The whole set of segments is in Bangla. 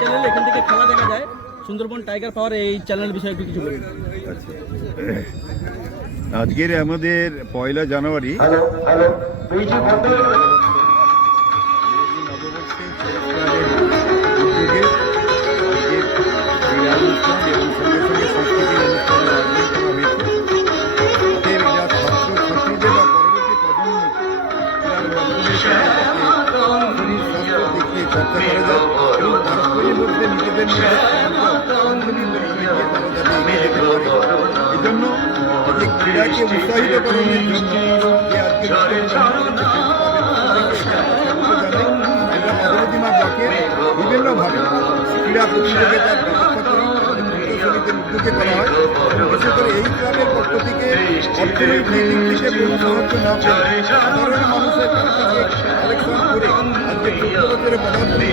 চ্যানেল এখান থেকে খেলা দেখা যায় সুন্দরবন টাইগার পাওয়ার এই বিষয়ে একটু কিছু। আজকের আমাদের পয়লা জানুয়ারি এই জন্য যে ক্রীড়াকে উৎসাহিত করানোর জন্য যে আজকে ব্লকে বিভিন্নভাবে ক্রীড়া প্রতিযোগিতার ব্যবস্থা করি উদ্যোগে করা হয় বিশেষ করে এই ক্লাবের পক্ষ থেকে অর্থনৈতিক দিক থেকে সাহায্য না পেলে সাধারণ মানুষের চোদ্দ বছরে করেছে।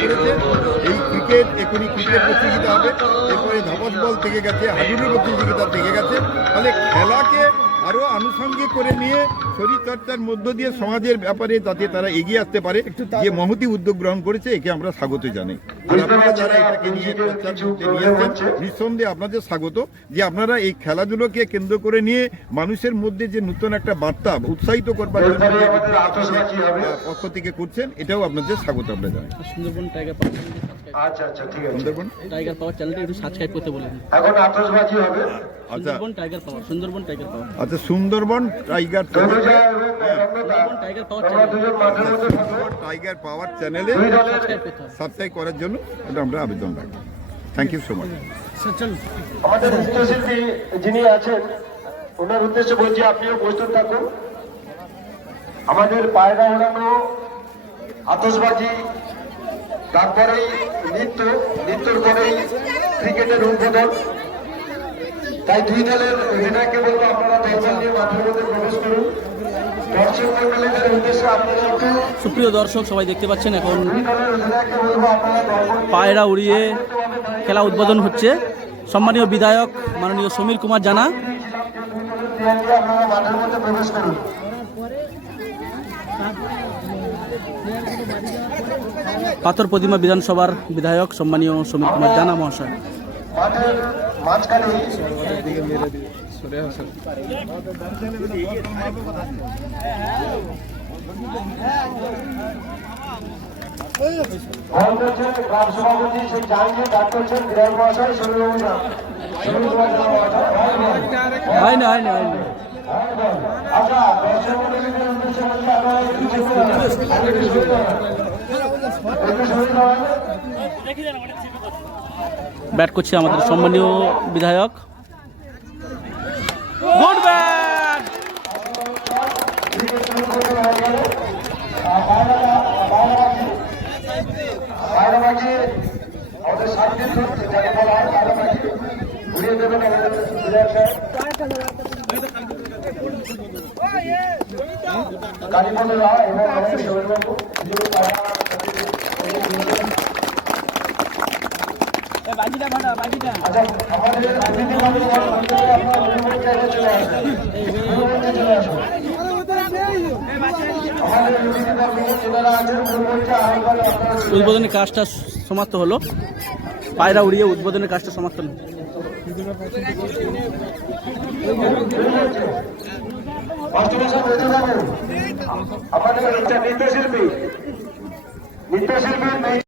এই ক্রিকেট, এখনই ক্রিকেট প্রতিযোগিতা হবে। এরপরে ধাপস বল থেকে গেছে, হাডুডু প্রতিযোগিতা থেকে গেছে। তাহলে খেলাকে আরও আনুষঙ্গিক করে নিয়ে শরীরচর্চার মধ্য দিয়ে সমাজের ব্যাপারে যাতে তারা এগিয়ে আসতে পারে যে মহতি উদ্যোগ গ্রহণ করেছে একে আমরা স্বাগত জানাই। আর আপনারা যারা এটাকে নিয়ে প্রচার করতে নিয়েছেন নিঃসন্দেহে আপনাদের স্বাগত। যে আপনারা এই খেলাধুলোকে কেন্দ্র করে নিয়ে মানুষের মধ্যে যে নতুন একটা বার্তা উৎসাহিত করবার জন্য যে আমাদের আতশবাজি হবে। পক্ষ থেকে করছেন এটাও আপনাদের স্বাগত আমরা জানাই। সুন্দরবন টাইগার পাওয়ার চ্যানেলটি আচ্ছা আচ্ছা ঠিক আছে। সুন্দরবন? টাইগার পাওয়ার চ্যানেলটি একটু সাবস্ক্রাইব করতে বলে দিন। এখন আতশবাজি হবে? Sundarban tiger power Sundarban tiger power আচ্ছা Sundarban tiger Sundarban tiger power channel tiger power চ্যানেলে সাবস্ক্রাইব করার জন্য এটা আমরা আবেদন রাখব। থ্যাংক ইউ সো মাচ আমাদের নৃত্যশিল্পী যিনি আছেন ওনার উদ্দেশ্যে বলছি আপনিও প্রস্তুত থাকুন। আমাদের পায়রা ওড়ানো আতসবাজি তারপরেই নৃত্য নৃত্যর পরেই ক্রিকেটের উদ্বোধন। তাই দুই দলের অধিনায়ককে বলব আপনারা দলবল নিয়ে মাঠের মধ্যে প্রবেশ করুন। দর্শক মন্ডলীদের উদ্দেশ্যে আপনারা সুপ্রিয় দর্শক সবাই দেখতে পাচ্ছেন এখন পায়রা উড়িয়ে খেলা উদ্বোধন হচ্ছে। সম্মানীয় বিধায়ক মাননীয় সমীর কুমার জানা। আপনারা মাঠের মধ্যে প্রবেশ করুন পাথর প্রতিমা বিধানসভার বিধায়ক সম্মানীয় সমীর কুমার জানা মহাশয়। মাঠের মাঝখানে বল করছেন গ্রাম সভাপতি সেই জাহাঙ্গীর ডাক করছেন বিধায়ক মহাশয় সমীরবাবু না সমীরবাবু জানা মহাশয় হয় না হয় না হয় না আচ্ছা দর্শক মন্ডলীদের উদ্দেশ্যে বলছি আপনারা একটু একটু চলে আসুন। একটু সরে দাঁড়ান। ব্যাট করছে আমাদের সম্মানীয় বিধায়ক। Good bat! বাইরেবাজি আমাদের সামনে উদ্বোধনের কাজটা সমাপ্ত হলো। পায়রা উড়িয়ে উদ্বোধনের কাজটা সমাপ্ত হলো। আমাদের নৃত্যশিল্পী নৃত্যশিল্পী